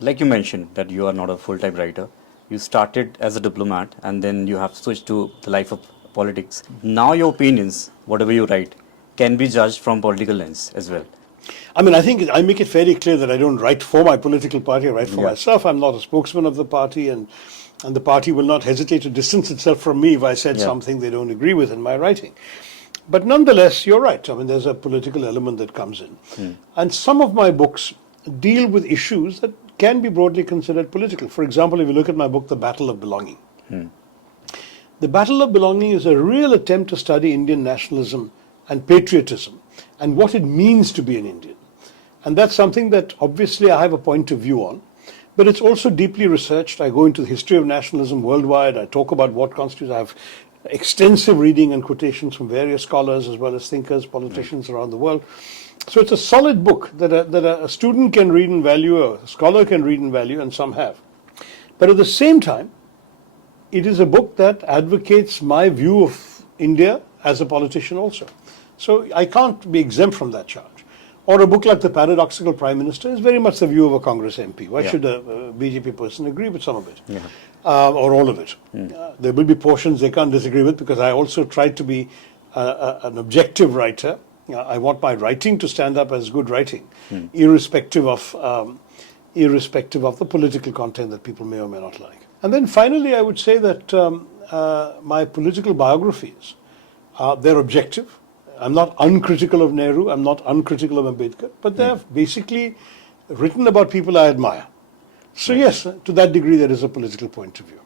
like you mentioned that you are not a full-time writer. You started as a diplomat and then you have switched to the life of politics. Now your opinions, whatever you write, can be judged from political lens as well. I mean, I think I make it very clear that I don't write for my political party, I write for Yeah. myself. I'm not a spokesman of the party, and the party will not hesitate to distance itself from me if I said Yeah. something they don't agree with in my writing. But nonetheless, you're right. I mean, there's a political element that comes in. And some of my books deal with issues that can be broadly considered political. For example, if you look at my book, The Battle of Belonging. The Battle of Belonging is a real attempt to study Indian nationalism and patriotism and what it means to be an Indian. And that's something that obviously I have a point of view on, but it's also deeply researched. I go into the history of nationalism worldwide. I talk about what constitutes. I have extensive reading and quotations from various scholars as well as thinkers, politicians around the world. So it's a solid book that a student can read and value, a scholar can read and value, and some have. But at the same time, it is a book that advocates my view of India as a politician also. So I can't be exempt from that charge. Or a book like The Paradoxical Prime Minister is very much the view of a Congress MP. Why Yeah. should a BJP person agree with some of it? Yeah. Or all of it? There will be portions they can't disagree with, because I also try to be an objective writer. I want my writing to stand up as good writing, irrespective of the political content that people may or may not like. And then finally, I would say that my political biographies, they're objective. I'm not uncritical of Nehru, I'm not uncritical of Ambedkar, but they're basically written about people I admire. So yes, to that degree there is a political point of view.